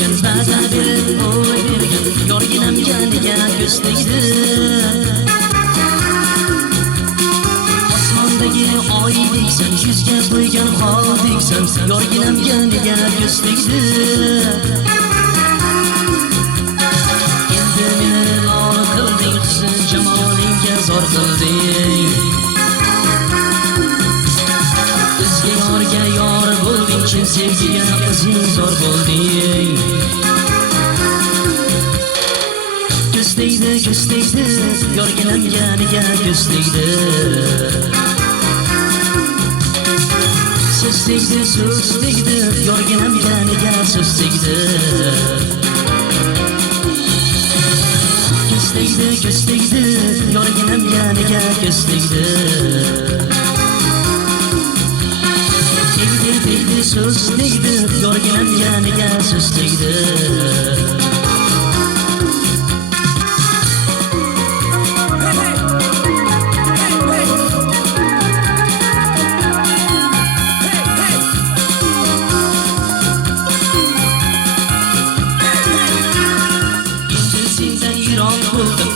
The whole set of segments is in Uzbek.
sevgan va'da berib o'y bergan yorginam janiga ko'z tegdi. Osmondagi oydeksan, yuzga qo'ygan xoldeksan, yorginam janiga ko'z tegdi. Endi meni lol qilding, husn jamolingga zor qilding. O'zga yorga yor bo'lding, chin sevgiga o'zing zor bo'lding. Ko'z tegdi, yorginam janiga ko'z tegdi. So'z tegdi, yorginam janiga so'z tegdi. Ko'z tegdi, yorginam janiga ko'z tegdi. Tegdi, so'z tegdi, yorginam janiga so'z tegdi.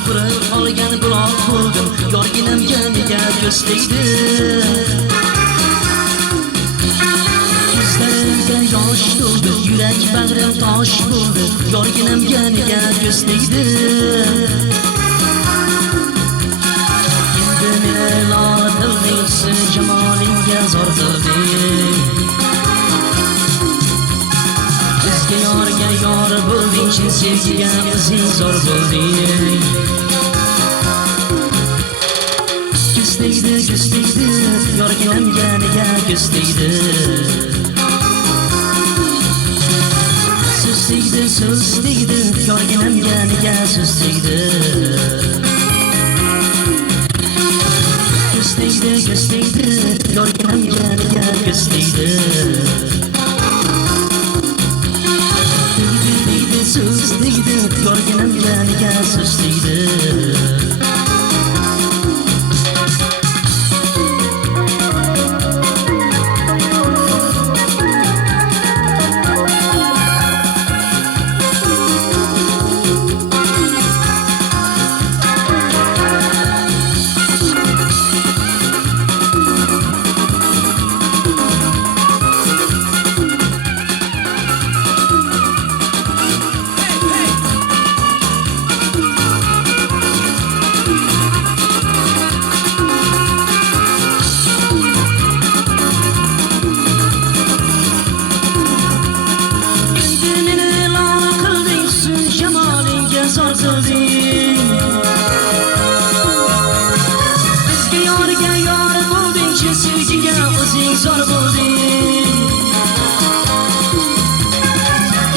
Qurib qolgan buloq bo'ldim, yorginam janiga ko'z tegdi. Ko'zlarimga yosh to'ldi, yurak bag'rim tosh bo'ldi, yorginam janiga ko'z tegdi. Endi meni lol qilding, husn jamolingga zor qilding. O'zga yorga yor bo'lding, chin sevgiga o'zing zor bo'lding. Ko'z tegdi, yorginam janiga ko'z tegdi. So'z tegdi, yorginam janiga so'z tegdi. Ko'z tegdi, yorginam janiga ko'z tegdi. So'z tegdi, yorginam janiga so'z tegdi. Bizga yorga yor bo'lding, chin sevgiga o'zing zor bo'lding.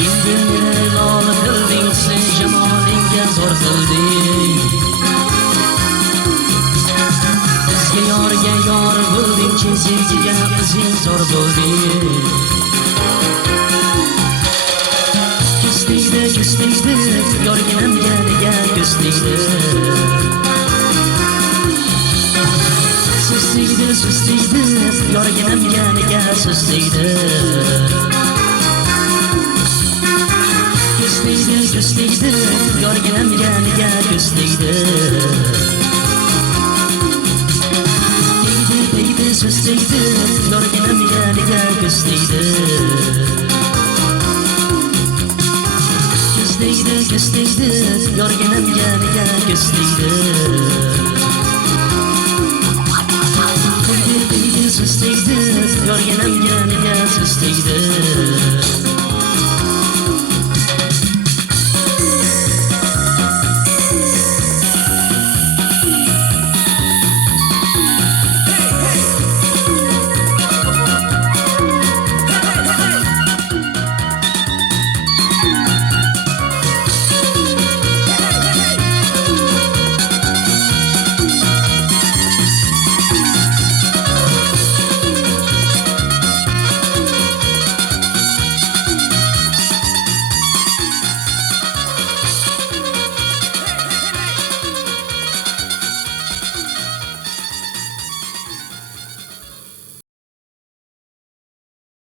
Endi meni lol qilding, sen jamolingga zor qilding. Bizga yorga yor bo'lding, chin sevgiga o'zing zor bo'lding. Ko'z tegdi, yorginam janiga ko'z tegdi. So'z tegdi, yorginam janiga so'z tegdi. Ko'z tegdi, yorginam janiga ko'z tegdi. Tegdi, so'z tegdi, yorginam janiga ko'z tegdi. Ko'z tegdi, yorginam janiga ko'z tegdi. So'z tegdi, yorginam janiga so'z tegdi.